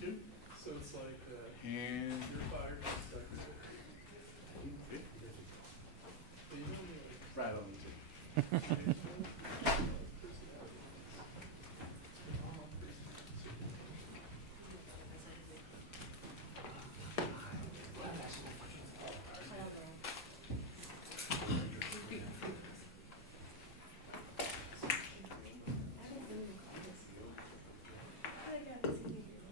to. So it's like And your fire gets stuck there. But you know, right on me too.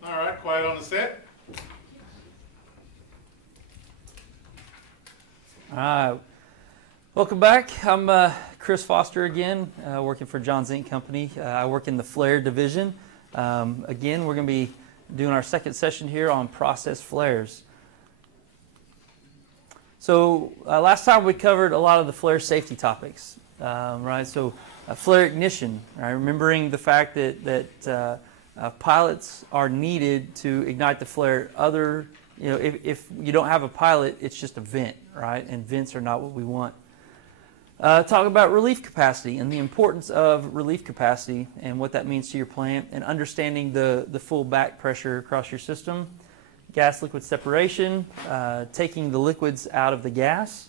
All right, quiet on the set. All right, welcome back. I'm Chris Foster again, working for John Zink Company. I work in the Flare division. Again, we're going to be doing our second session here on process flares. So last time we covered a lot of the flare safety topics, right? So flare ignition, right? Remembering the fact that pilots are needed to ignite the flare. If you don't have a pilot, it's just a vent, right? And vents are not what we want. Talk about relief capacity and the importance of relief capacity and what that means to your plant, and understanding the full back pressure across your system. Gas liquid separation, taking the liquids out of the gas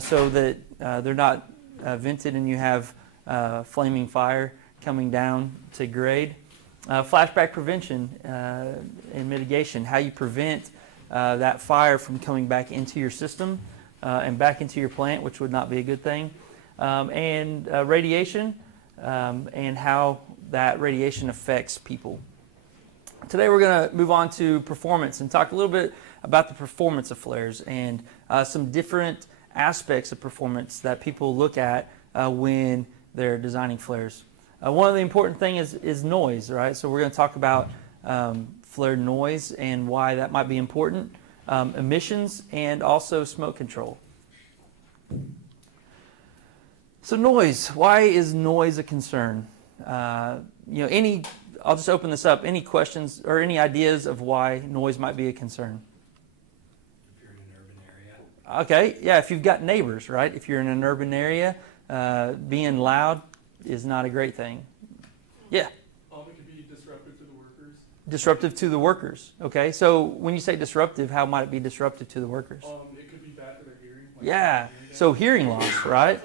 so that they're not vented and you have flaming fire coming down to grade. Flashback prevention and mitigation, how you prevent that fire from coming back into your system and back into your plant, which would not be a good thing. And radiation and how that radiation affects people. Today we're going to move on to performance and talk a little bit about the performance of flares and some different aspects of performance that people look at when they're designing flares. One of the important things is noise, right? So we're going to talk about flare noise and why that might be important, emissions, and also smoke control. So noise, why is noise a concern? I'll just open this up. Any questions or any ideas of why noise might be a concern? If you're in an urban area. Okay, yeah, if you've got neighbors, right? If you're in an urban area, being loud is not a great thing. Yeah? it could be disruptive to the workers. Disruptive to the workers. Okay, so when you say disruptive, how might it be disruptive to the workers? It could be bad for their hearing. Yeah, so hearing loss, right?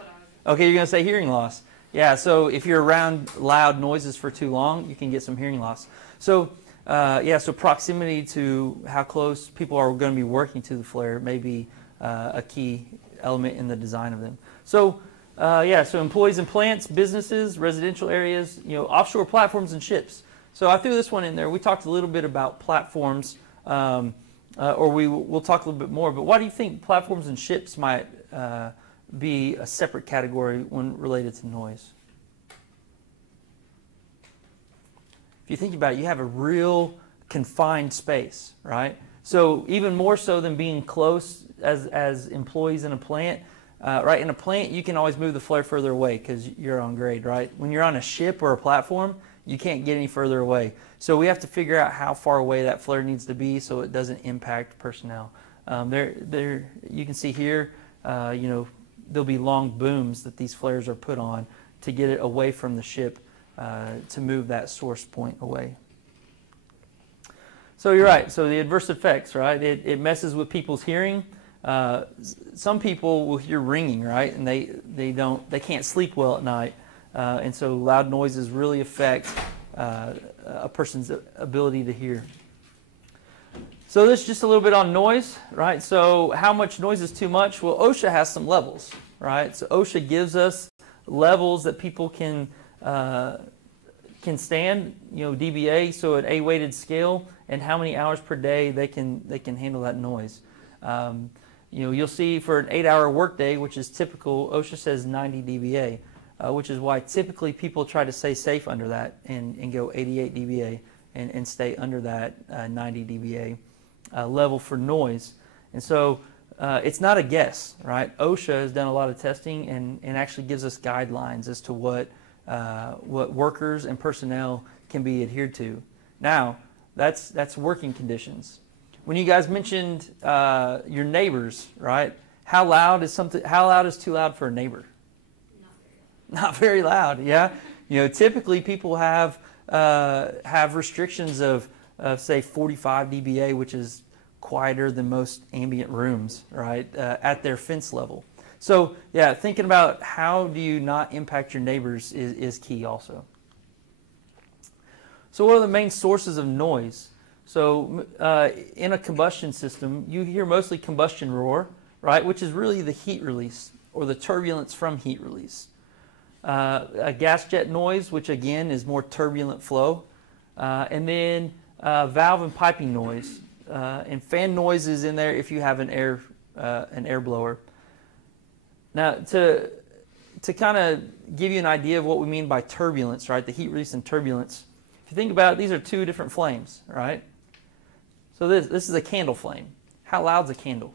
Okay, you're going to say hearing loss. Yeah, so if you're around loud noises for too long, you can get some hearing loss. So, so proximity to how close people are going to be working to the flare may be a key element in the design of them. So, so employees in plants, businesses, residential areas, offshore platforms and ships. So I threw this one in there. We talked a little bit about platforms, we'll talk a little bit more, but why do you think platforms and ships might be a separate category when related to noise? If you think about it, you have a real confined space, right? So even more so than being close as employees in a plant, right? In a plant, you can always move the flare further away because you're on grade, right? When you're on a ship or a platform, you can't get any further away. So we have to figure out how far away that flare needs to be so it doesn't impact personnel. You can see here, there'll be long booms that these flares are put on to get it away from the ship to move that source point away. So you're right. So the adverse effects, right? It messes with people's hearing. Some people will hear ringing, right? And they can't sleep well at night. And so loud noises really affect a person's ability to hear. So this is just a little bit on noise, right? So how much noise is too much? Well, OSHA has some levels, right? So OSHA gives us levels that people can stand, dBA, so an A-weighted scale, and how many hours per day they can handle that noise. You'll see for an 8-hour workday, which is typical, OSHA says 90 dBA, which is why typically people try to stay safe under that and go 88 dBA and stay under that 90 dBA. Level for noise. And so it's not a guess, right? OSHA has done a lot of testing and actually gives us guidelines as to what workers and personnel can be adhered to. Now, that's working conditions. When you guys mentioned your neighbors, right? How loud is too loud for a neighbor? Not very loud, yeah. Typically people have restrictions of of say 45 dBA, which is quieter than most ambient rooms, right, at their fence level. So yeah, thinking about how do you not impact your neighbors is key also. So what are the main sources of noise? So in a combustion system, you hear mostly combustion roar, right, which is really the heat release or the turbulence from heat release. A gas jet noise, which again is more turbulent flow. And then valve and piping noise. And fan noise is in there if you have an air blower. Now, to kind of give you an idea of what we mean by turbulence, right, the heat release and turbulence, if you think about it, these are two different flames, right? So this is a candle flame. How loud's a candle?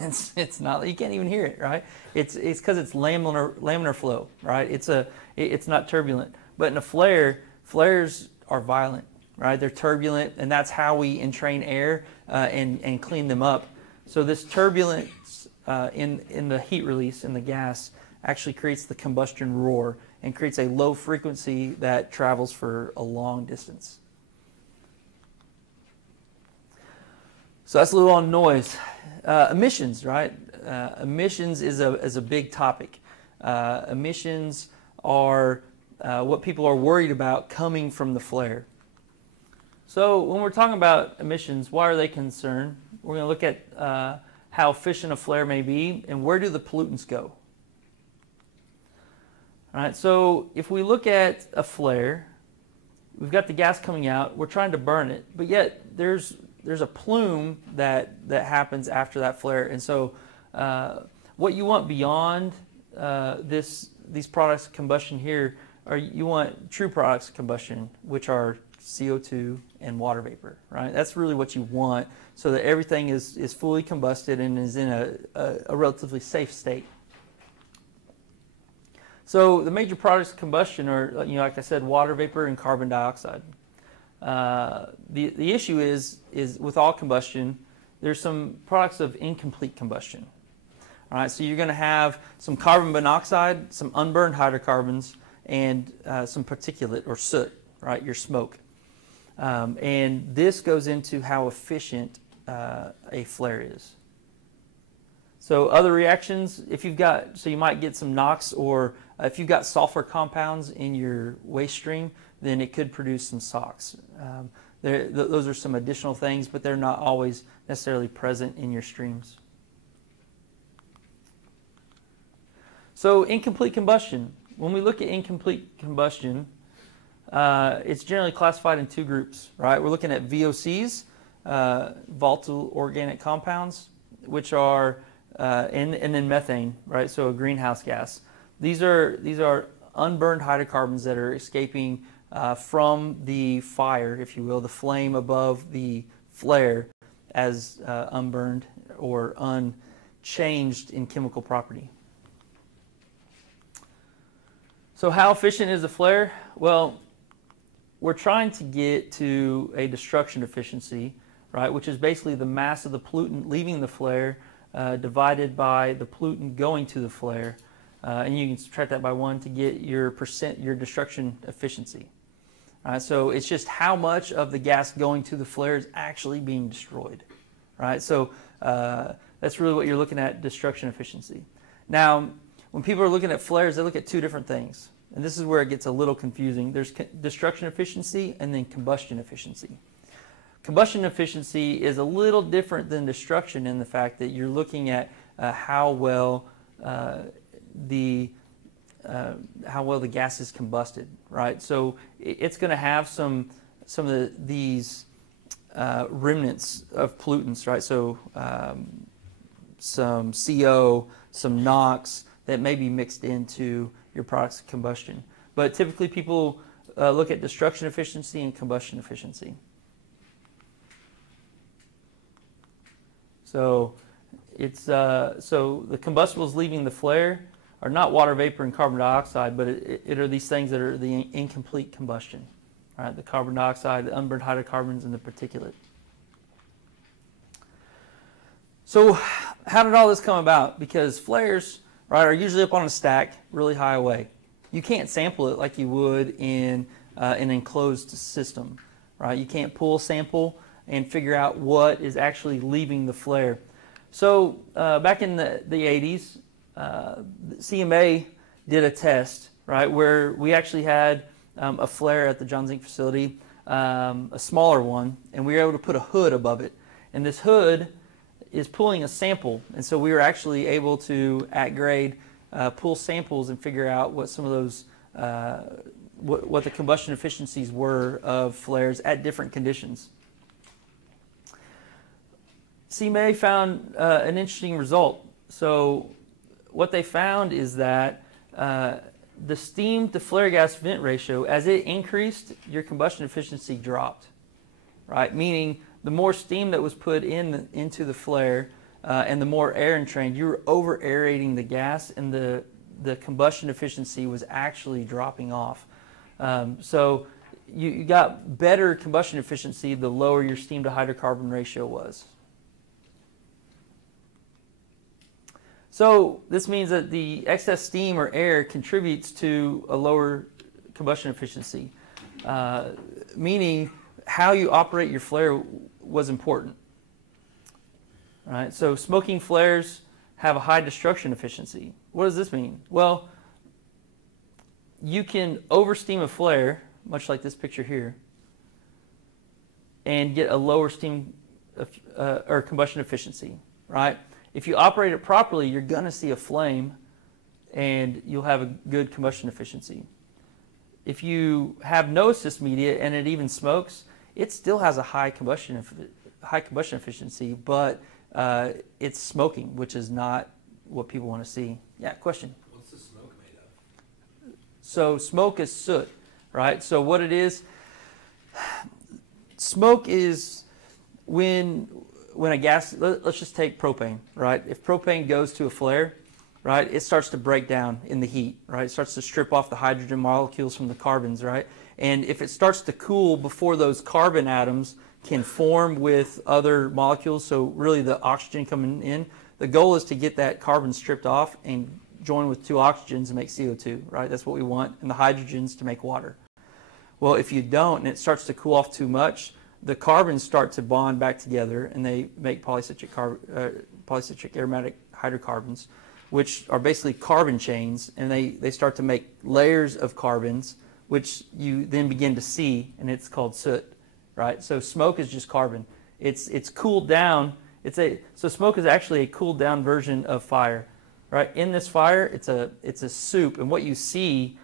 It's not. You can't even hear it, right? It's because it's laminar flow, right? It's not turbulent. But in a flare, flares are violent, right? They're turbulent, and that's how we entrain air and clean them up. So this turbulence in the heat release in the gas actually creates the combustion roar and creates a low frequency that travels for a long distance. So that's a little on noise. Emissions, right? Emissions is a big topic. Emissions are what people are worried about coming from the flare. So when we're talking about emissions, why are they concerned? We're going to look at how efficient a flare may be and where do the pollutants go. All right, so if we look at a flare, we've got the gas coming out, we're trying to burn it, but yet there's a plume that happens after that flare. And so what you want beyond these products of combustion here are you want true products of combustion, which are CO2 and water vapor, right? That's really what you want so that everything is fully combusted and is in a relatively safe state. So the major products of combustion are, like I said, water vapor and carbon dioxide. The issue is with all combustion, there's some products of incomplete combustion. All right, so you're going to have some carbon monoxide, some unburned hydrocarbons, and some particulate or soot, right, your smoke. And this goes into how efficient a flare is. So other reactions, so you might get some NOx, or if you've got sulfur compounds in your waste stream, then it could produce some SOx. Those are some additional things, but they're not always necessarily present in your streams. So incomplete combustion. When we look at incomplete combustion, it's generally classified in two groups, right? We're looking at VOCs, volatile organic compounds, which are, and then methane, right? So a greenhouse gas. These are unburned hydrocarbons that are escaping from the fire, if you will, the flame above the flare as unburned or unchanged in chemical property. So how efficient is the flare? Well, we're trying to get to a destruction efficiency, right, which is basically the mass of the pollutant leaving the flare divided by the pollutant going to the flare. And you can subtract that by 1 to get your destruction efficiency. All right, so it's just how much of the gas going to the flare is actually being destroyed. Right? So that's really what you're looking at, destruction efficiency. Now, when people are looking at flares, they look at two different things. And this is where it gets a little confusing. There's destruction efficiency and then combustion efficiency. Combustion efficiency is a little different than destruction in the fact that you're looking at how well the gas is combusted, right? So it's going to have some of these remnants of pollutants, right? So some CO, some NOx that may be mixed into your products of combustion. But typically people look at destruction efficiency and combustion efficiency. So it's so the combustibles leaving the flare are not water vapor and carbon dioxide, but it are these things that are the incomplete combustion, right? The carbon dioxide, the unburned hydrocarbons, and the particulate. So how did all this come about? Because flares, right, are usually up on a stack really high away. You can't sample it like you would in an enclosed system, right? You can't pull a sample and figure out what is actually leaving the flare. So back in the 80s, CMA did a test, right, where we actually had a flare at the Johns Inc. facility, a smaller one, and we were able to put a hood above it. And this hood is pulling a sample, and so we were actually able to, at grade, pull samples and figure out what some of those, what the combustion efficiencies were of flares at different conditions. CMA found an interesting result. So what they found is that the steam to flare gas vent ratio, as it increased, your combustion efficiency dropped, right? Meaning the more steam that was put into the flare and the more air entrained, you were over aerating the gas, and the combustion efficiency was actually dropping off. So you got better combustion efficiency the lower your steam to hydrocarbon ratio was. So this means that the excess steam or air contributes to a lower combustion efficiency, meaning how you operate your flare was important. All right, so smoking flares have a high destruction efficiency. What does this mean? Well, you can oversteam a flare, much like this picture here, and get a lower steam or combustion efficiency, right? If you operate it properly, you're going to see a flame and you'll have a good combustion efficiency. If you have no assist media and it even smokes, it still has a high combustion efficiency, but it's smoking, which is not what people want to see. Yeah, question? What's the smoke made of? So smoke is soot, right? So what it is, smoke is when a gas, let's just take propane, right? If propane goes to a flare, right, it starts to break down in the heat, right? It starts to strip off the hydrogen molecules from the carbons, right? And if it starts to cool before those carbon atoms can form with other molecules, so really the oxygen coming in, the goal is to get that carbon stripped off and join with two oxygens and make CO2, right? That's what we want, and the hydrogens to make water. Well, if you don't and it starts to cool off too much, the carbons start to bond back together and they make polycyclic aromatic hydrocarbons, which are basically carbon chains, and they start to make layers of carbons, which you then begin to see, and it's called soot, right? So smoke is just carbon. It's cooled down. So smoke is actually a cooled down version of fire, right? In this fire, it's a soup, and what you see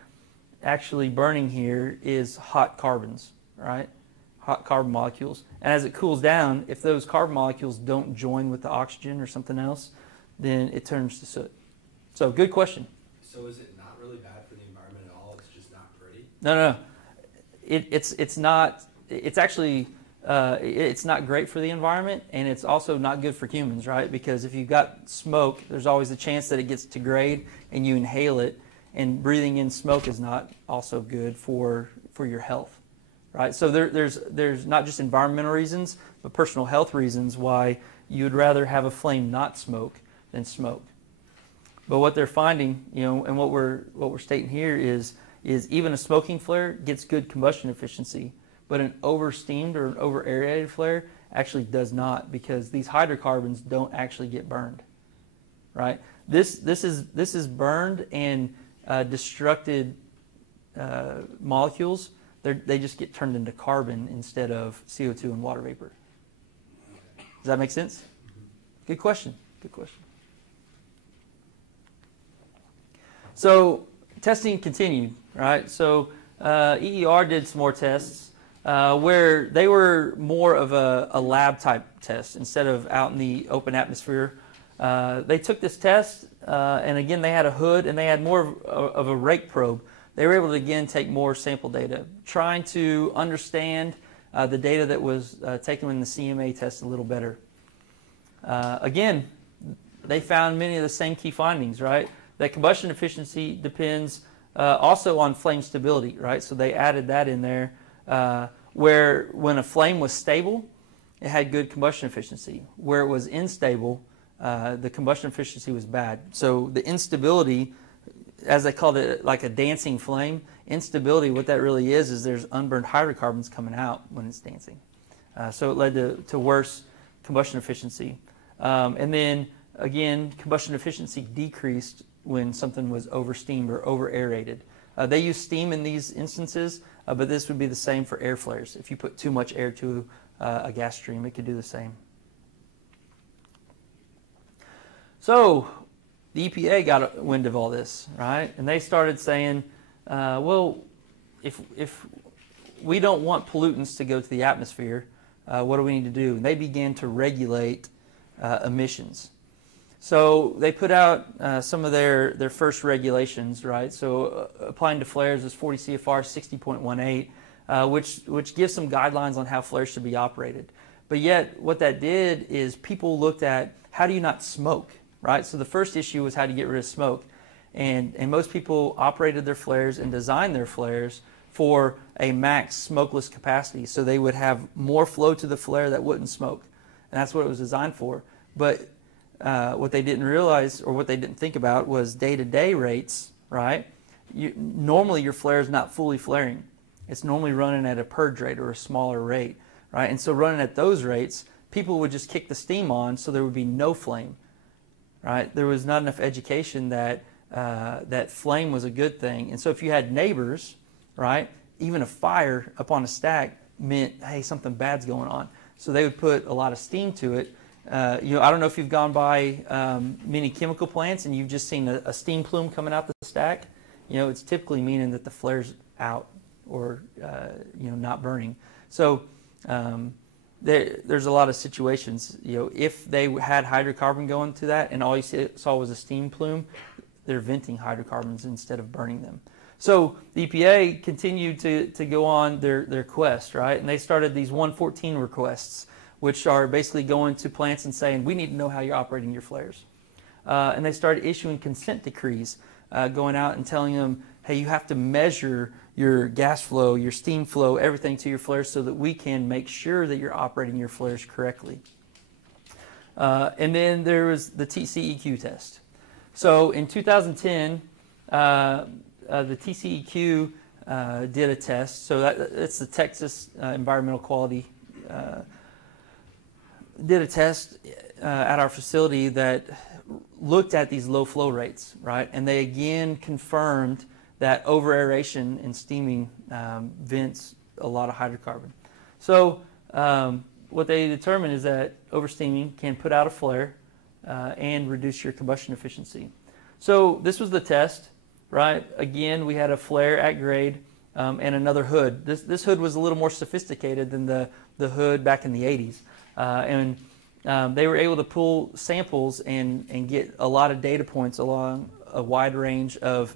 actually burning here is hot carbons, right? Hot carbon molecules. And as it cools down, if those carbon molecules don't join with the oxygen or something else, then it turns to soot. So good question. So is it not really bad for the environment at all? It's just not pretty? No. It's not. It's actually it's not great for the environment, and it's also not good for humans, right? Because if you've got smoke, there's always a chance that it gets to grade and you inhale it, and breathing in smoke is not also good for your health, right? So there's not just environmental reasons, but personal health reasons why you would rather have a flame not smoke than smoke. But what they're finding, and what we're stating here is even a smoking flare gets good combustion efficiency, but an over-steamed or an over-aerated flare actually does not, because these hydrocarbons don't actually get burned, right? This is burned and destructed molecules. They just get turned into carbon instead of CO2 and water vapor. Does that make sense? Good question. Good question. So testing continued, right? So EER did some more tests where they were more of a lab type test instead of out in the open atmosphere. They took this test and again they had a hood and they had more of a rake probe. They were able to again take more sample data, trying to understand the data that was taken in the CMA test a little better. Again, they found many of the same key findings, right? That combustion efficiency depends also on flame stability, right? So they added that in there, where when a flame was stable, it had good combustion efficiency. Where it was unstable, the combustion efficiency was bad. So the instability as they called it, like a dancing flame. Instability, what that really is there's unburned hydrocarbons coming out when it's dancing. So it led to worse combustion efficiency. And then, again, combustion efficiency decreased when something was over-steamed or over-aerated. They use steam in these instances, but this would be the same for air flares. If you put too much air to a gas stream, it could do the same. So the EPA got wind of all this, right? And they started saying, well, if we don't want pollutants to go to the atmosphere, what do we need to do? And they began to regulate emissions. So they put out some of their first regulations, right? So applying to flares is 40 CFR 60.18, which gives some guidelines on how flares should be operated. But yet what that did is people looked at how do you not smoke, right? So the first issue was how to get rid of smoke. And most people operated their flares and designed their flares for a max smokeless capacity. So they would have more flow to the flare that wouldn't smoke. And that's what it was designed for. But what they didn't realize or what they didn't think about was day-to-day rates, right? Normally your flare is not fully flaring. It's normally running at a purge rate or a smaller rate, right? And so running at those rates, people would just kick the steam on so there would be no flame, right? There was not enough education that that flame was a good thing. And so if you had neighbors, right, even a fire up on a stack meant, hey, something bad's going on. So they would put a lot of steam to it. I don't know if you've gone by many chemical plants and you've just seen a steam plume coming out the stack. It's typically meaning that the flare's out or not burning. So there's a lot of situations. If they had hydrocarbon going to that and all you saw was a steam plume, they're venting hydrocarbons instead of burning them. So the EPA continued to go on their quest, right? And they started these 114 requests, which are basically going to plants and saying, we need to know how you're operating your flares. And they started issuing consent decrees, going out and telling them, hey, you have to measure your gas flow, your steam flow, everything to your flares so that we can make sure that you're operating your flares correctly. And then there was the TCEQ test. So in 2010, the TCEQ did a test. So it's the Texas Environmental Quality did a test at our facility that looked at these low flow rates, right? And they again confirmed that over aeration and steaming vents a lot of hydrocarbon. So what they determined is that over steaming can put out a flare and reduce your combustion efficiency. So this was the test, right? Again, we had a flare at grade and another hood. This hood was a little more sophisticated than the hood back in the 80s. And they were able to pull samples and get a lot of data points along a wide range of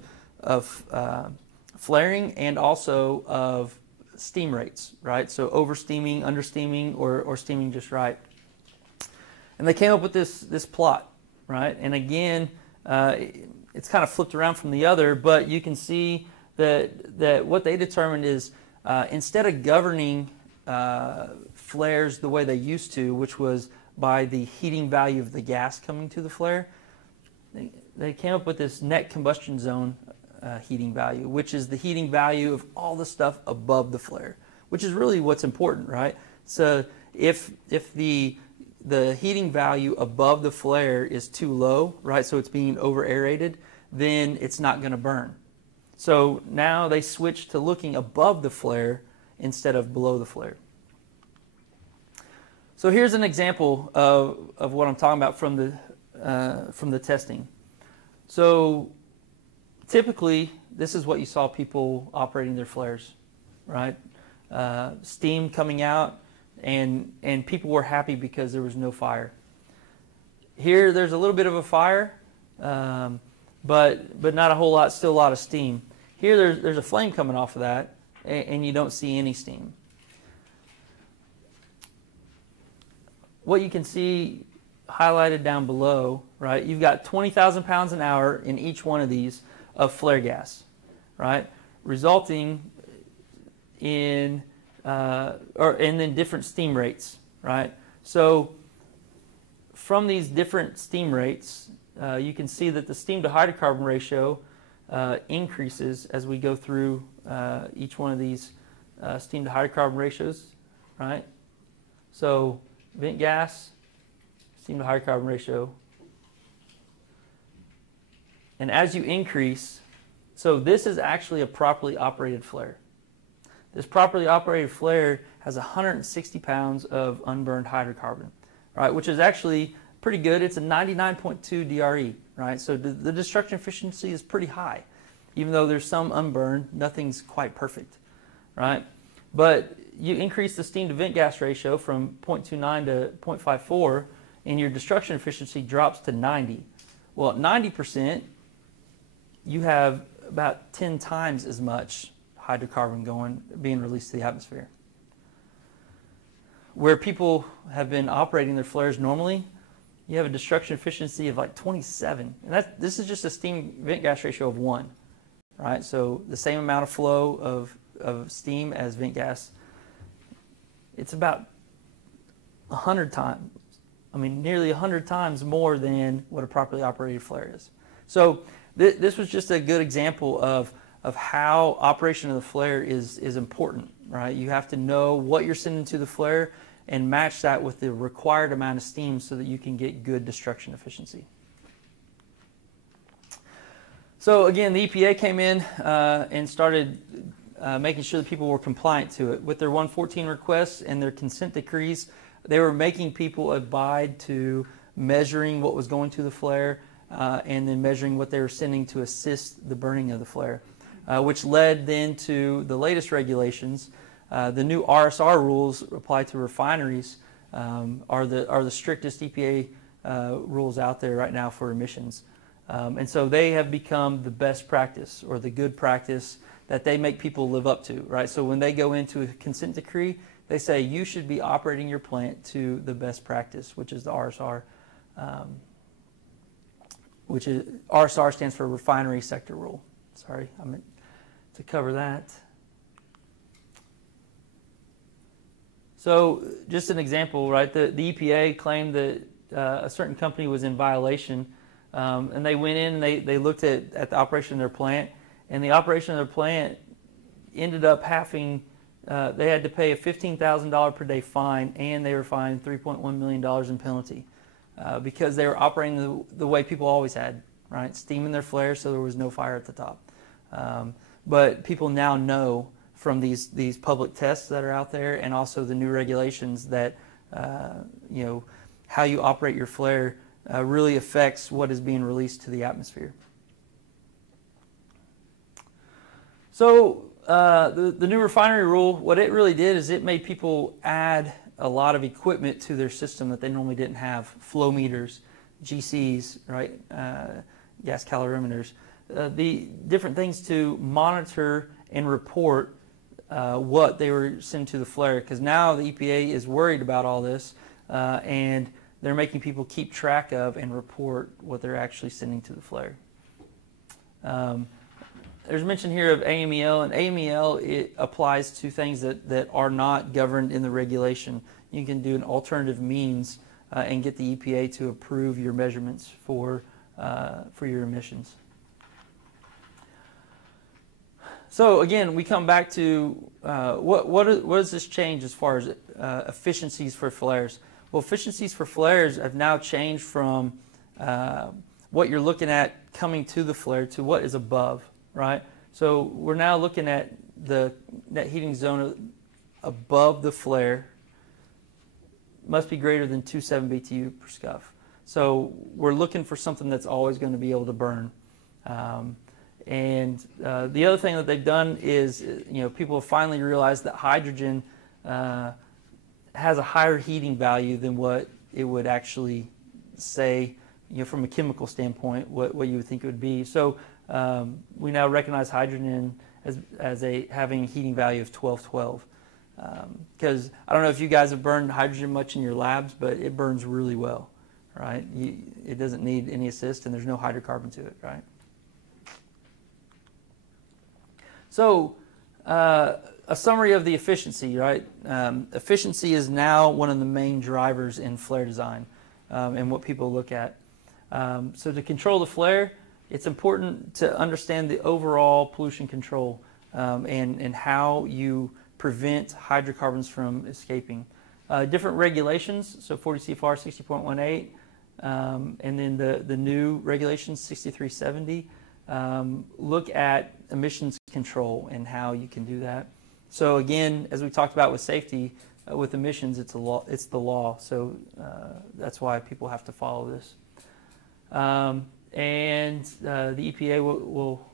flaring and also of steam rates, right? So over steaming, under steaming, or steaming just right. And they came up with this plot, right? And again, it's kind of flipped around from the other, but you can see that what they determined is instead of governing flares the way they used to, which was by the heating value of the gas coming to the flare, they came up with this net combustion zone heating value, which is the heating value of all the stuff above the flare, which is really what's important, right? So if the heating value above the flare is too low, right, so it's being over aerated, then it's not going to burn. So now they switched to looking above the flare instead of below the flare. So here's an example of what I'm talking about from the testing. So typically, this is what you saw people operating their flares, right? Steam coming out, and people were happy because there was no fire. Here, there's a little bit of a fire, but not a whole lot, still a lot of steam. Here, there's a flame coming off of that, and you don't see any steam. What you can see highlighted down below, right? You've got 20,000 pounds an hour in each one of these of flare gas, right? Resulting in and then different steam rates, right? So from these different steam rates, you can see that the steam to hydrocarbon ratio increases as we go through each one of these steam to hydrocarbon ratios, right? So vent gas, steam to hydrocarbon ratio. And as you increase, so this is actually a properly operated flare. This properly operated flare has 160 pounds of unburned hydrocarbon, right? Which is actually pretty good. It's a 99.2 DRE, right? So the destruction efficiency is pretty high. Even though there's some unburned, nothing's quite perfect, right? But you increase the steam to vent gas ratio from 0.29 to 0.54, and your destruction efficiency drops to 90. Well, at 90%, you have about 10 times as much hydrocarbon being released to the atmosphere. Where people have been operating their flares normally, you have a destruction efficiency of like 27. And this is just a steam vent gas ratio of 1, right? So the same amount of flow of steam as vent gas. It's about 100 times, nearly 100 times more than what a properly operated flare is. So this was just a good example of how operation of the flare is important, right? You have to know what you're sending to the flare and match that with the required amount of steam so that you can get good destruction efficiency. So again, the EPA came in and started making sure that people were compliant to it. With their 114 requests and their consent decrees, they were making people abide to measuring what was going to the flare and then measuring what they were sending to assist the burning of the flare, which led then to the latest regulations. The new RSR rules applied to refineries are the strictest EPA rules out there right now for emissions. And so they have become the best practice or the good practice that they make people live up to, right? So when they go into a consent decree, they say you should be operating your plant to the best practice, which is the RSR, which is RSR stands for Refinery Sector Rule. Sorry, I meant to cover that. So just an example, right? The EPA claimed that a certain company was in violation, and they went in and they looked at the operation of their plant, and the operation of their plant ended up having, they had to pay a $15,000 per day fine, and they were fined $3.1 million in penalty because they were operating the way people always had, right? Steaming their flares so there was no fire at the top. But people now know from these public tests that are out there and also the new regulations that how you operate your flare really affects what is being released to the atmosphere. So the new refinery rule, what it really did is it made people add a lot of equipment to their system that they normally didn't have. Flow meters, GCs, right? Gas calorimeters, the different things to monitor and report what they were sending to the flare, because now the EPA is worried about all this and they're making people keep track of and report what they're actually sending to the flare. There's mention here of AMEL, and AMEL, it applies to things that are not governed in the regulation. You can do an alternative means and get the EPA to approve your measurements for your emissions. So again, we come back to what does this change as far as efficiencies for flares? Well, efficiencies for flares have now changed from what you're looking at coming to the flare to what is above, right? So we're now looking at the net heating zone above the flare must be greater than 2.7 BTU per scuff. So we're looking for something that's always going to be able to burn. And the other thing that they've done is, people have finally realized that hydrogen has a higher heating value than what it would actually say, from a chemical standpoint, what you would think it would be. So we now recognize hydrogen as having a heating value of 1212. Because I don't know if you guys have burned hydrogen much in your labs, but it burns really well, right? It doesn't need any assist, and there's no hydrocarbon to it, right? So a summary of the efficiency, right? Efficiency is now one of the main drivers in flare design and what people look at. So to control the flare, it's important to understand the overall pollution control and how you prevent hydrocarbons from escaping. Different regulations, so 40 CFR 60.18, and then the new regulations 6370 look at emissions control and how you can do that. So again, as we talked about with safety, with emissions, it's the law. So that's why people have to follow this. And the EPA will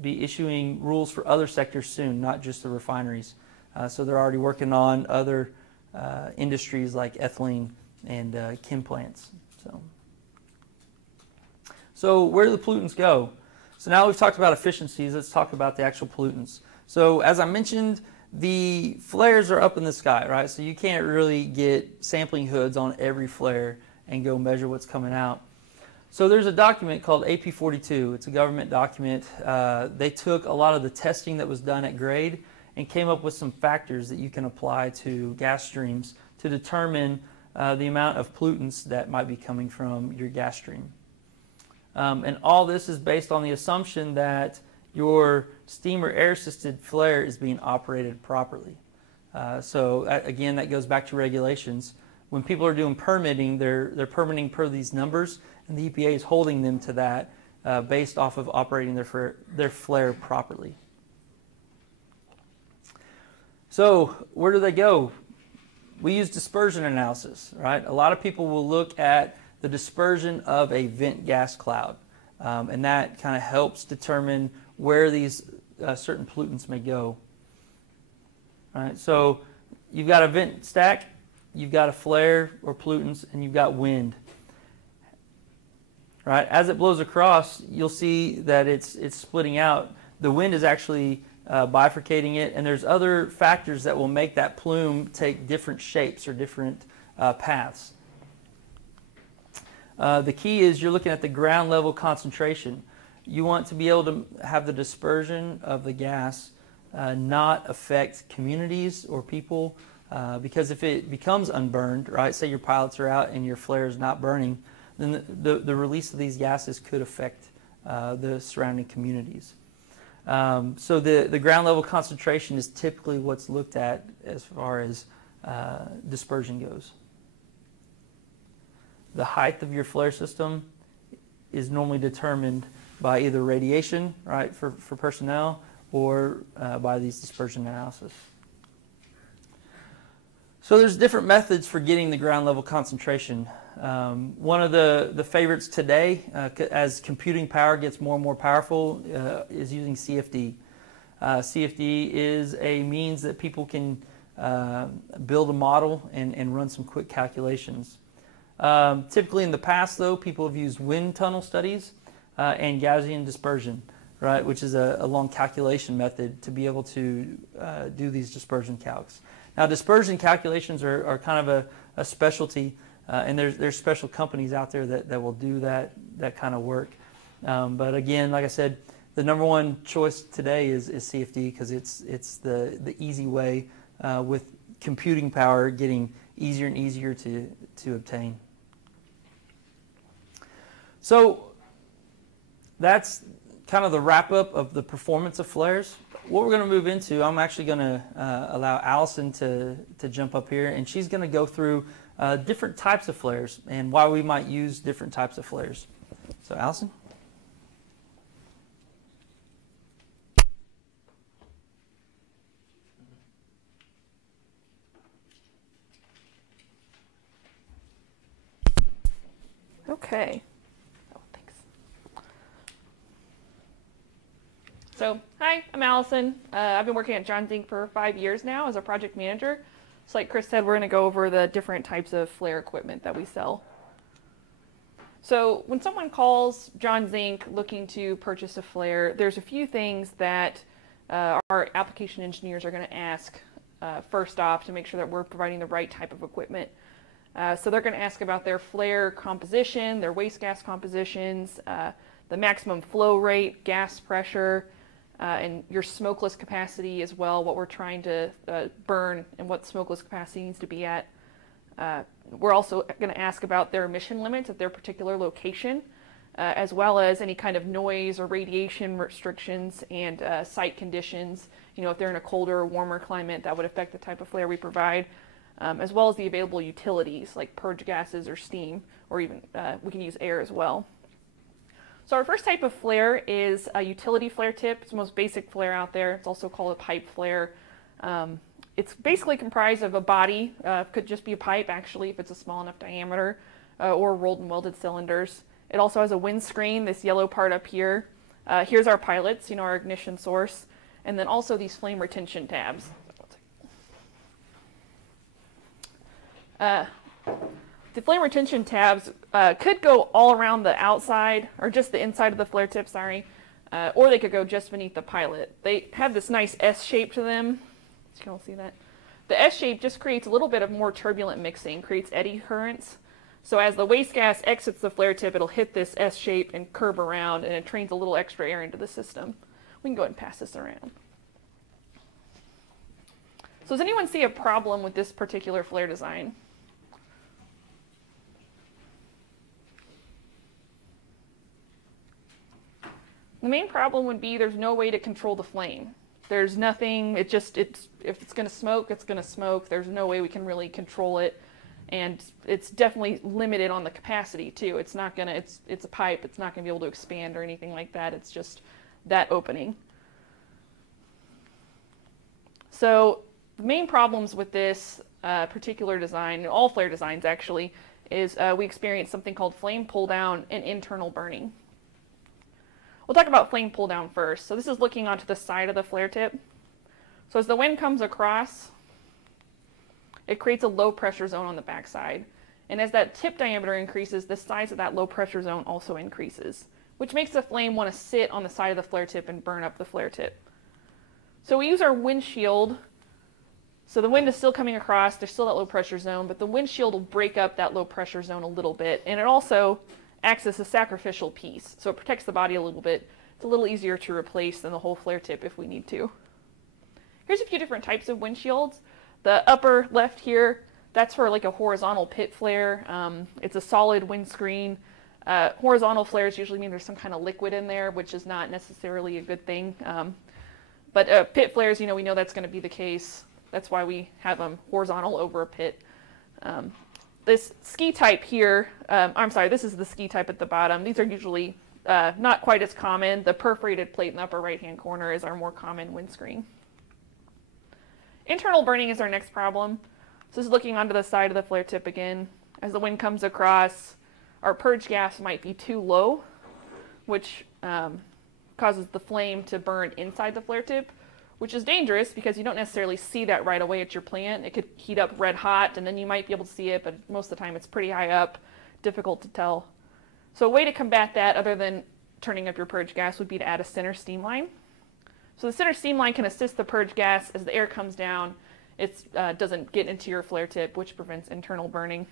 be issuing rules for other sectors soon, not just the refineries. So they're already working on other industries like ethylene and chem plants. So where do the pollutants go? So now we've talked about efficiencies, let's talk about the actual pollutants. So as I mentioned, the flares are up in the sky, right? So you can't really get sampling hoods on every flare and go measure what's coming out. So there's a document called AP42. It's a government document. They took a lot of the testing that was done at grade and came up with some factors that you can apply to gas streams to determine the amount of pollutants that might be coming from your gas stream. And all this is based on the assumption that your steam or air-assisted flare is being operated properly. Again, that goes back to regulations. When people are doing permitting, they're permitting per these numbers, and the EPA is holding them to that based off of operating their flare properly. So where do they go? We use dispersion analysis, right? A lot of people will look at the dispersion of a vent gas cloud, and that kind of helps determine where these certain pollutants may go. All right, so you've got a vent stack, you've got a flare or pollutants, and you've got wind. Right, as it blows across, you'll see that it's splitting out. The wind is actually bifurcating it, and there's other factors that will make that plume take different shapes or different paths. The key is you're looking at the ground level concentration. You want to be able to have the dispersion of the gas not affect communities or people, because if it becomes unburned, right, say your pilots are out and your flare is not burning, then the release of these gases could affect the surrounding communities. So the ground level concentration is typically what's looked at as far as dispersion goes. The height of your flare system is normally determined by either radiation, right, for personnel, or by these dispersion analysis. So there's different methods for getting the ground level concentration. One of the favorites today, as computing power gets more and more powerful, is using CFD. CFD is a means that people can build a model and run some quick calculations. Typically in the past, though, people have used wind tunnel studies and Gaussian dispersion, right, which is a long calculation method to be able to do these dispersion calcs. Now, dispersion calculations are kind of a specialty, and there's special companies out there that will do that kind of work. But again, like I said, the number one choice today is CFD, because it's the easy way with computing power getting easier and easier to obtain. So that's kind of the wrap up of the performance of flares. What we're going to move into, I'm actually going to allow Allison to jump up here, and she's going to go through different types of flares and why we might use different types of flares. So Allison? Okay. Oh, thanks. So, hi, I'm Allison. I've been working at John Zink for 5 years now as a project manager. So like Chris said, we're going to go over the different types of flare equipment that we sell. So when someone calls John Zink looking to purchase a flare, there's a few things that our application engineers are going to ask first off to make sure that we're providing the right type of equipment. So they're going to ask about their flare composition, their waste gas compositions, the maximum flow rate, gas pressure, and your smokeless capacity as well, what we're trying to burn and what smokeless capacity needs to be at. We're also going to ask about their emission limits at their particular location. as well as any kind of noise or radiation restrictions and site conditions. You know, if they're in a colder or warmer climate, that would affect the type of flare we provide, as well as the available utilities like purge gases or steam, or even we can use air as well. So our first type of flare is a utility flare tip. It's the most basic flare out there. It's also called a pipe flare. It's basically comprised of a body, could just be a pipe actually if it's a small enough diameter, or rolled and welded cylinders. It also has a windscreen, this yellow part up here. Here's our pilots, you know, our ignition source, and then also these flame retention tabs. The flame retention tabs could go all around the outside, or just the inside of the flare tip, sorry, or they could go just beneath the pilot. They have this nice S shape to them. You can all see that. The S shape just creates a little bit of more turbulent mixing, creates eddy currents. So as the waste gas exits the flare tip, it'll hit this S shape and curve around, and it trains a little extra air into the system. We can go ahead and pass this around. So does anyone see a problem with this particular flare design? The main problem would be there's no way to control the flame. There's nothing, if it's going to smoke, it's going to smoke. There's no way we can really control it. And it's definitely limited on the capacity too. It's not going to, it's a pipe, it's not going to be able to expand or anything like that. It's just that opening. So the main problems with this particular design, and all flare designs actually, is we experience something called flame pull down and internal burning. We'll talk about flame pull down first. So this is looking onto the side of the flare tip. So as the wind comes across, it creates a low pressure zone on the backside. And as that tip diameter increases, the size of that low pressure zone also increases, which makes the flame want to sit on the side of the flare tip and burn up the flare tip. So we use our windshield. So the wind is still coming across, there's still that low pressure zone, but the windshield will break up that low pressure zone a little bit. And it also acts as a sacrificial piece, so it protects the body a little bit. It's a little easier to replace than the whole flare tip if we need to. Here's a few different types of windshields. The upper left here, that's for like a horizontal pit flare. It's a solid windscreen. Horizontal flares usually mean there's some kind of liquid in there, which is not necessarily a good thing. But pit flares, you know, we know that's going to be the case. That's why we have them horizontal over a pit. This ski type here, I'm sorry, this is the ski type at the bottom. These are usually not quite as common. The perforated plate in the upper right-hand corner is our more common windscreen. Internal burning is our next problem. So this is looking onto the side of the flare tip again. As the wind comes across, our purge gas might be too low, which causes the flame to burn inside the flare tip, which is dangerous because you don't necessarily see that right away at your plant. It could heat up red hot, and then you might be able to see it, but most of the time it's pretty high up, difficult to tell. So a way to combat that, other than turning up your purge gas, would be to add a center steam line. So the center steam line can assist the purge gas as the air comes down. It doesn't get into your flare tip, which prevents internal burning.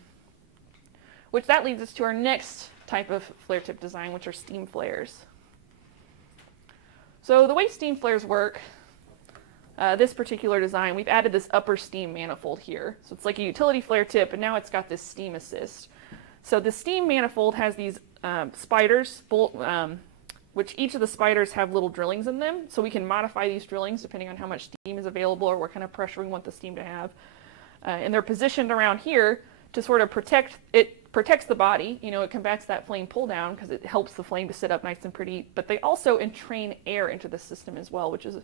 Which that leads us to our next type of flare tip design, which are steam flares. So the way steam flares work, this particular design, we've added this upper steam manifold here. So it's like a utility flare tip, and now it's got this steam assist. So the steam manifold has these spiders, which each of the spiders have little drillings in them. So we can modify these drillings depending on how much steam is available or what kind of pressure we want the steam to have. And they're positioned around here to sort of protects the body. You know, it combats that flame pull down because it helps the flame to sit up nice and pretty. But they also entrain air into the system as well, which is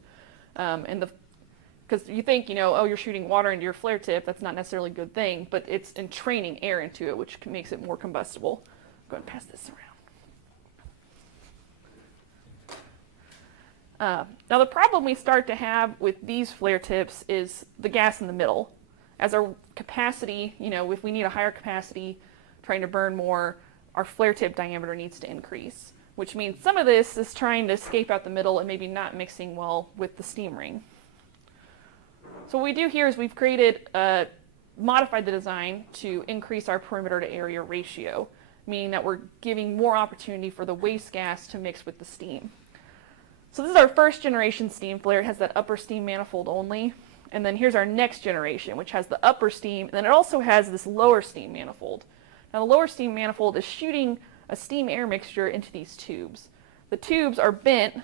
because you think, you know, oh, you're shooting water into your flare tip. That's not necessarily a good thing, but it's entraining air into it, which makes it more combustible. Go ahead and pass this around. Now the problem we start to have with these flare tips is the gas in the middle. As our capacity, you know, if we need a higher capacity, trying to burn more, our flare tip diameter needs to increase, which means some of this is trying to escape out the middle and maybe not mixing well with the steam ring. So what we do here is we've modified the design to increase our perimeter to area ratio, meaning that we're giving more opportunity for the waste gas to mix with the steam. So this is our first generation steam flare. It has that upper steam manifold only. And then here's our next generation, which has the upper steam, and then it also has this lower steam manifold. Now the lower steam manifold is shooting a steam-air mixture into these tubes. The tubes are bent,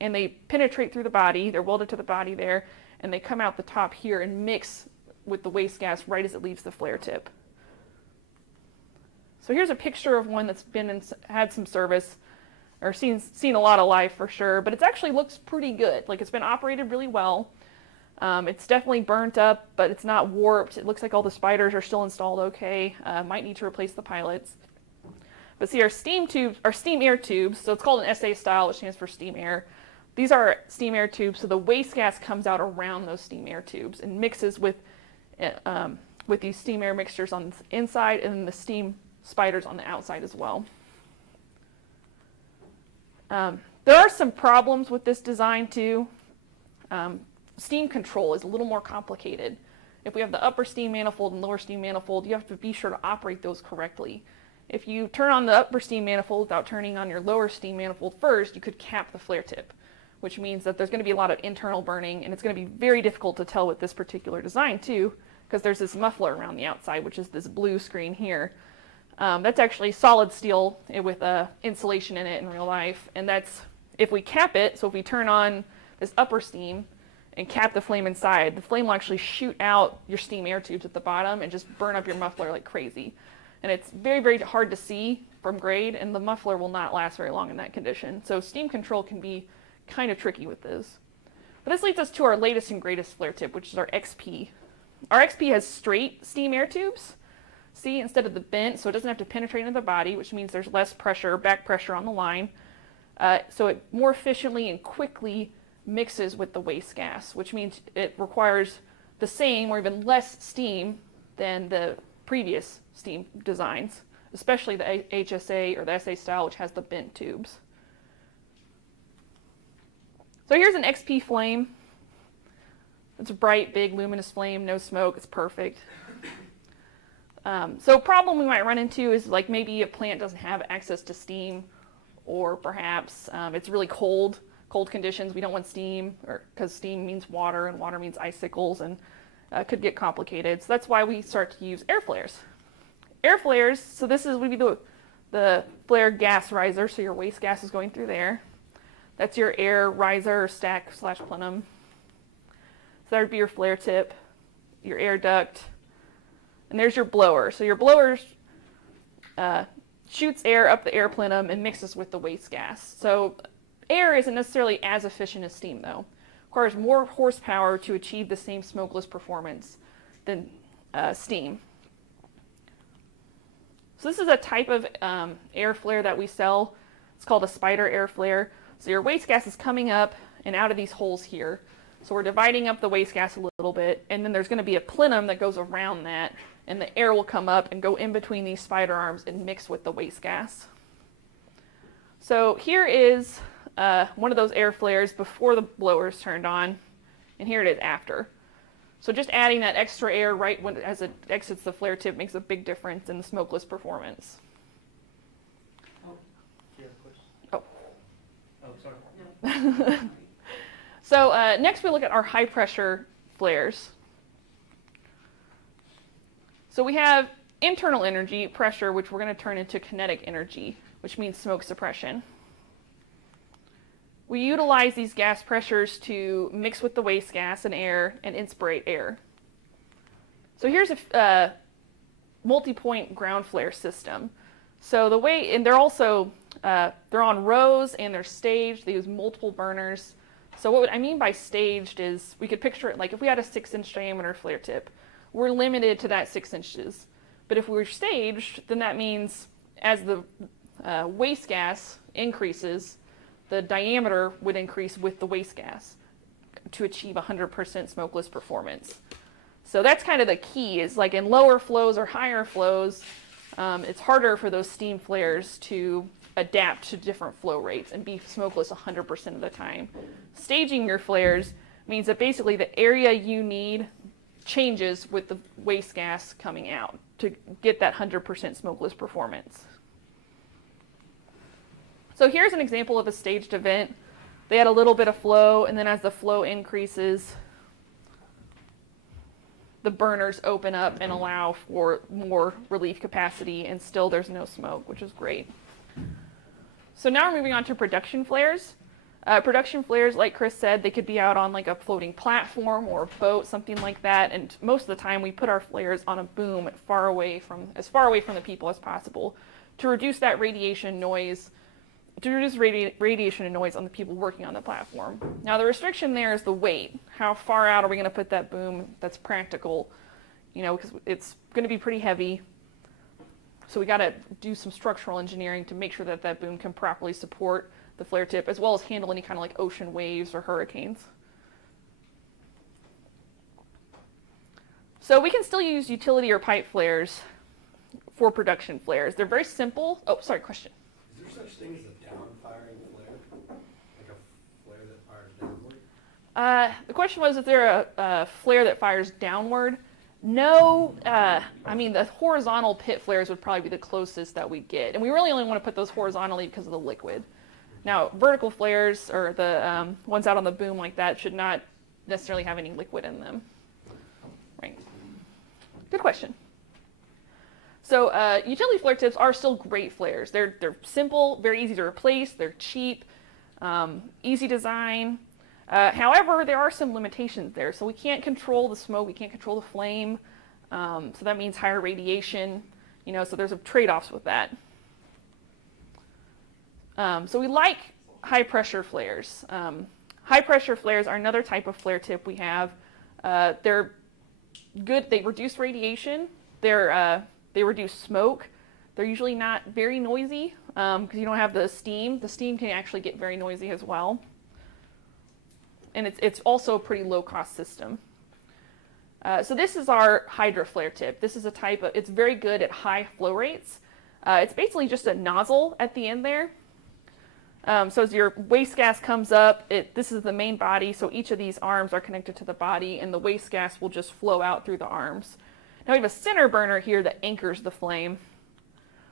and they penetrate through the body. They're welded to the body there, and they come out the top here and mix with the waste gas right as it leaves the flare tip. So here's a picture of one that's had some service, or seen a lot of life for sure, but it actually looks pretty good. Like, it's been operated really well. It's definitely burnt up, but it's not warped. It looks like all the spiders are still installed okay. Might need to replace the pilots. But see, our steam air tubes, so it's called an SA style, which stands for steam air. These are steam air tubes, so the waste gas comes out around those steam air tubes and mixes with these steam air mixtures on the inside and the steam spiders on the outside as well. There are some problems with this design too. Steam control is a little more complicated. If we have the upper steam manifold and lower steam manifold, you have to be sure to operate those correctly. If you turn on the upper steam manifold without turning on your lower steam manifold first, you could cap the flare tip, which means that there's going to be a lot of internal burning, and it's going to be very difficult to tell with this particular design too, because there's this muffler around the outside, which is this blue screen here. That's actually solid steel with insulation in it in real life, and that's if we cap it. So if we turn on this upper steam and cap the flame inside, the flame will actually shoot out your steam air tubes at the bottom and just burn up your muffler like crazy. And it's very, very hard to see from grade, and the muffler will not last very long in that condition. So steam control can be kind of tricky with this. But this leads us to our latest and greatest flare tip, which is our XP. Our XP has straight steam air tubes, see, instead of the bent, so it doesn't have to penetrate into the body, which means there's less pressure, back pressure on the line. So it more efficiently and quickly mixes with the waste gas, which means it requires the same or even less steam than the previous steam designs, especially the HSA or the SA style, which has the bent tubes. So here's an XP flame. It's a bright, big, luminous flame, no smoke, it's perfect. So a problem we might run into is like maybe a plant doesn't have access to steam, or perhaps it's really cold conditions. We don't want steam, or because steam means water, and water means icicles, and could get complicated. So that's why we start to use air flares. Air flares, so this would be the flare gas riser, so your waste gas is going through there. That's your air riser or stack / plenum. So that would be your flare tip, your air duct, and there's your blower. So your blower shoots air up the air plenum and mixes with the waste gas. So air isn't necessarily as efficient as steam, though. It requires more horsepower to achieve the same smokeless performance than steam. So this is a type of air flare that we sell. It's called a spider air flare. So your waste gas is coming up and out of these holes here. So we're dividing up the waste gas a little bit, and then there's going to be a plenum that goes around that, and the air will come up and go in between these spider arms and mix with the waste gas. So here is one of those air flares before the blower is turned on, and here it is after. So just adding that extra air right as it exits the flare tip makes a big difference in the smokeless performance. Oh. Oh, sorry. So next we look at our high pressure flares. So we have internal energy, pressure, which we're going to turn into kinetic energy, which means smoke suppression. We utilize these gas pressures to mix with the waste gas and air and inspirate air. So here's a multi-point ground flare system. So the way, and they're also, they're on rows and they're staged. They use multiple burners. So what I mean by staged is we could picture it like if we had a 6-inch diameter flare tip, we're limited to that 6 inches. But if we're staged, then that means as the waste gas increases, the diameter would increase with the waste gas to achieve 100% smokeless performance. So that's kind of the key, is like in lower flows or higher flows, it's harder for those steam flares to adapt to different flow rates and be smokeless 100% of the time. Staging your flares means that basically the area you need changes with the waste gas coming out to get that 100% smokeless performance. So here's an example of a staged event. They had a little bit of flow, and then as the flow increases, the burners open up and allow for more relief capacity, and still there's no smoke, which is great. So now we're moving on to production flares. Production flares, like Chris said, they could be out on like a floating platform or a boat, something like that. And most of the time we put our flares on a boom as far away from the people as possible to reduce that radiation noise, radiation and noise on the people working on the platform. Now the restriction there is the weight. How far out are we going to put that boom that's practical? You know, because it's going to be pretty heavy. So we got to do some structural engineering to make sure that that boom can properly support the flare tip, as well as handle any kind of like ocean waves or hurricanes. So we can still use utility or pipe flares for production flares. They're very simple. Oh, sorry, question. Is there such thing as a down-firing flare? Like a flare that fires downward? The question was, is there a flare that fires downward? No. I mean, the horizontal pit flares would probably be the closest that we get. And we really only want to put those horizontally because of the liquid. Now, vertical flares, or the ones out on the boom like that, should not necessarily have any liquid in them. Right. Good question. So utility flare tips are still great flares. They're simple, very easy to replace, they're cheap, easy design. However, there are some limitations there. So we can't control the smoke, we can't control the flame. So that means higher radiation, you know, so there's trade-offs with that. So we like high pressure flares. High pressure flares are another type of flare tip we have. They're good, they reduce radiation, they reduce smoke. They're usually not very noisy because you don't have the steam. The steam can actually get very noisy as well. And it's also a pretty low cost system. So this is our hydro flare tip. This is a type of, it's very good at high flow rates. It's basically just a nozzle at the end there. So as your waste gas comes up, this is the main body, so each of these arms are connected to the body, and the waste gas will just flow out through the arms. Now we have a center burner here that anchors the flame.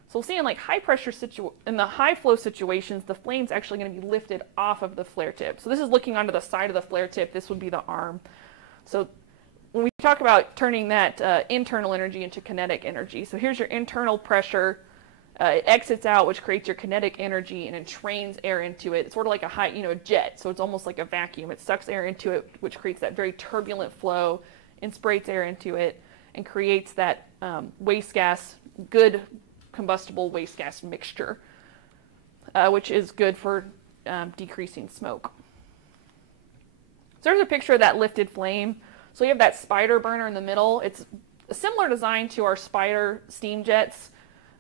So we'll see in like high pressure in the high flow situations, the flame's actually going to be lifted off of the flare tip. So this is looking onto the side of the flare tip. This would be the arm. So when we talk about turning that internal energy into kinetic energy, so here's your internal pressure. It exits out, which creates your kinetic energy, and entrains air into it. It's sort of like a jet. So it's almost like a vacuum. It sucks air into it, which creates that very turbulent flow, inspirates air into it, and creates that waste gas, good combustible waste gas mixture, which is good for decreasing smoke. So there's a picture of that lifted flame. So you have that spider burner in the middle. It's a similar design to our spider steam jets.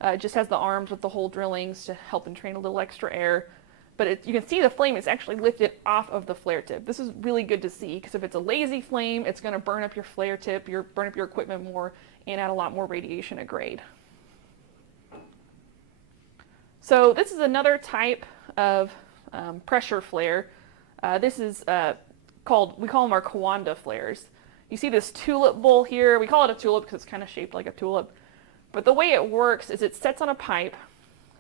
It just has the arms with the hole drillings to help entrain a little extra air. But you can see the flame is actually lifted off of the flare tip. This is really good to see, because if it's a lazy flame, it's going to burn up your flare tip, burn up your equipment more, and add a lot more radiation at grade. So this is another type of pressure flare. This is we call them our Coanda flares. You see this tulip bowl here. We call it a tulip because it's kind of shaped like a tulip. But the way it works is it sets on a pipe,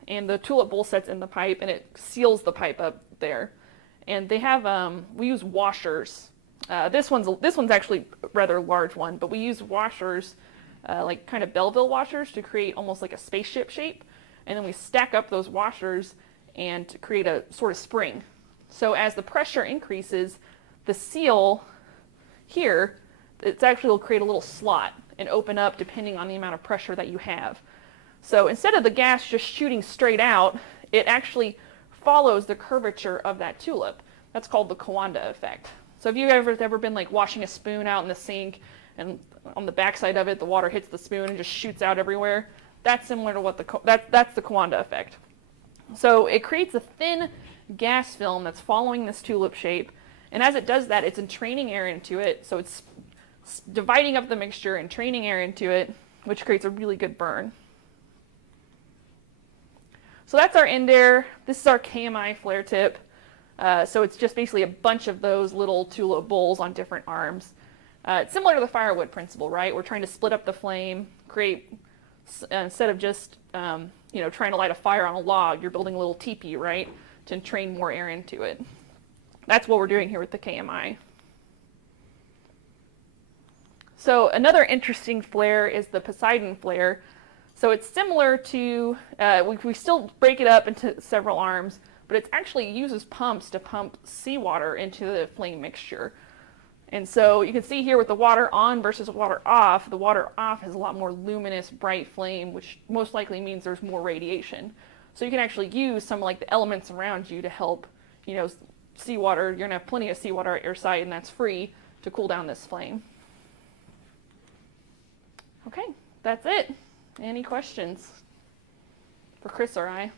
and the tulip bowl sets in the pipe, and it seals the pipe up there. And they have, we use washers. This one's actually a rather large one, but we use washers, like kind of Belleville washers, to create almost like a spaceship shape. And then we stack up those washers and create a sort of spring. So as the pressure increases, the seal here, it actually will create a little slot and open up depending on the amount of pressure that you have. So instead of the gas just shooting straight out, it actually follows the curvature of that tulip. That's called the Coanda effect. So if you've ever been like washing a spoon out in the sink, and on the backside of it, the water hits the spoon and just shoots out everywhere, that's similar to what that's the Coanda effect. So it creates a thin gas film that's following this tulip shape, and as it does that, it's entraining air into it. So it's dividing up the mixture and training air into it, which creates a really good burn. So that's our end air. This is our KMI flare tip. So it's just basically a bunch of those little tulip bowls on different arms. It's similar to the firewood principle, right? We're trying to split up the flame, create, instead of just trying to light a fire on a log, you're building a little teepee, right, to train more air into it. That's what we're doing here with the KMI. So another interesting flare is the Poseidon Flare. So it's similar to, we still break it up into several arms, but it actually uses pumps to pump seawater into the flame mixture. And so you can see here with the water on versus water off, the water off has a lot more luminous, bright flame, which most likely means there's more radiation. So you can actually use some like the elements around you to help, you know, seawater. You're gonna have plenty of seawater at your site, and that's free to cool down this flame. Okay, that's it. Any questions for Chris or I?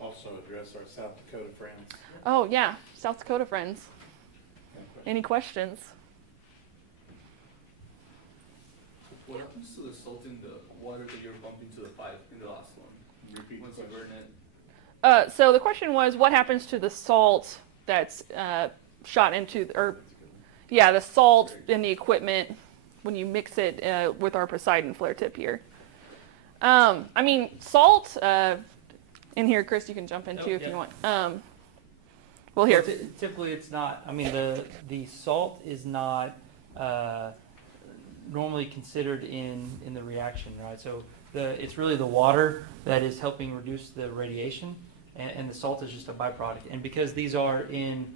Also address our South Dakota friends. Oh yeah, South Dakota friends. Any questions? What happens to the salt in the water that you're pumping to the pipe in the last one? Repeat Once the you burn question. it. So the question was, what happens to the salt that's shot into, the salt in the equipment when you mix it with our Poseidon Flare tip here? I mean, salt, in here, Chris, you can jump in too if you want. Well, here. Typically, it's not. I mean, the salt is not normally considered in the reaction, right? So it's really the water that is helping reduce the radiation, and the salt is just a byproduct. And because these are in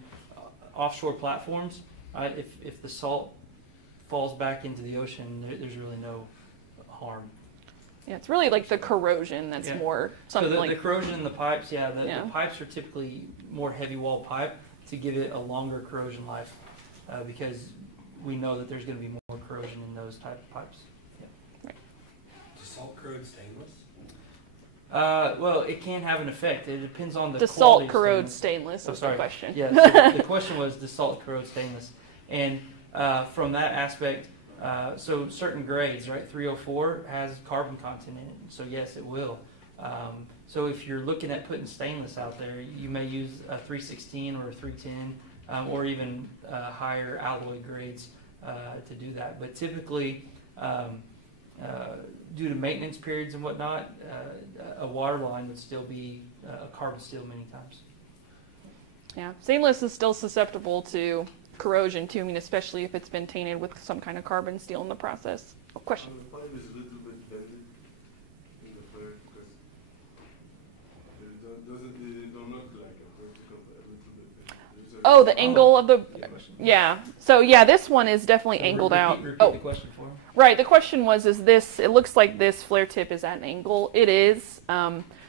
offshore platforms, right? If the salt falls back into the ocean, there's really no harm. Yeah, it's really like the corrosion that's more something so like the corrosion in the pipes. The pipes are typically more heavy wall pipe to give it a longer corrosion life, because we know that there's going to be more corrosion in those type of pipes. Yeah. Does salt corrode stainless? Well, it can have an effect. It depends on the Does quality salt of corrode stainless. stainless? Is the question. Yeah. So the question was, does salt corrode stainless? And from that aspect. So certain grades, right? 304 has carbon content in it, so yes, it will. So if you're looking at putting stainless out there, you may use a 316 or a 310, or even higher alloy grades to do that. But typically, due to maintenance periods and whatnot, a water line would still be a carbon steel many times. Yeah, stainless is still susceptible to corrosion too. I mean, especially if it's been tainted with some kind of carbon steel in the process. Oh, question. The pipe is a little bit bended in the flare because they don't look like a vertical, but a little bit. Oh, the angle of the, yeah. So yeah, this one is definitely angled out. Repeat Oh, the question for him. right. The question was, is this? It looks like this flare tip is at an angle. It is.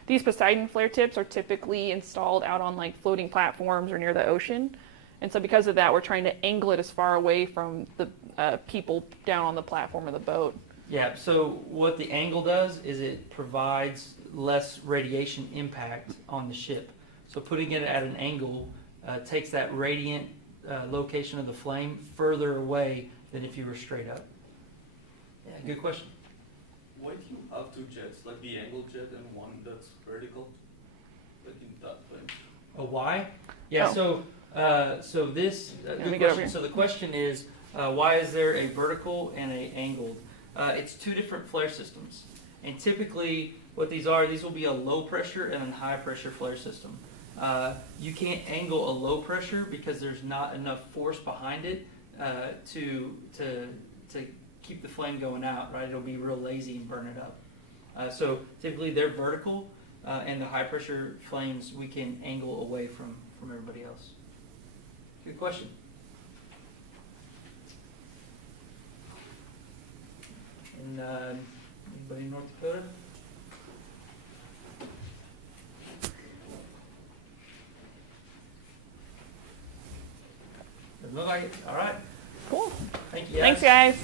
These Poseidon flare tips are typically installed out on like floating platforms or near the ocean. And so because of that, we're trying to angle it as far away from the people down on the platform of the boat. Yeah, so what the angle does is it provides less radiation impact on the ship. So putting it at an angle takes that radiant location of the flame further away than if you were straight up. Yeah, good question. Why do you have two jets, like the angled jet and one that's vertical, like in that flame? Oh, why? Yeah, Oh. So this Let good me get over question. here. So the question is, why is there a vertical and a angled? It's two different flare systems, and typically what these will be a low pressure and a high pressure flare system. You can't angle a low pressure because there's not enough force behind it to keep the flame going out. Right, it'll be real lazy and burn it up. So typically they're vertical, and the high pressure flames we can angle away from everybody else. Good question. And anybody in North Dakota? Doesn't look like it. All right. Cool. Thank you. Thanks, guys.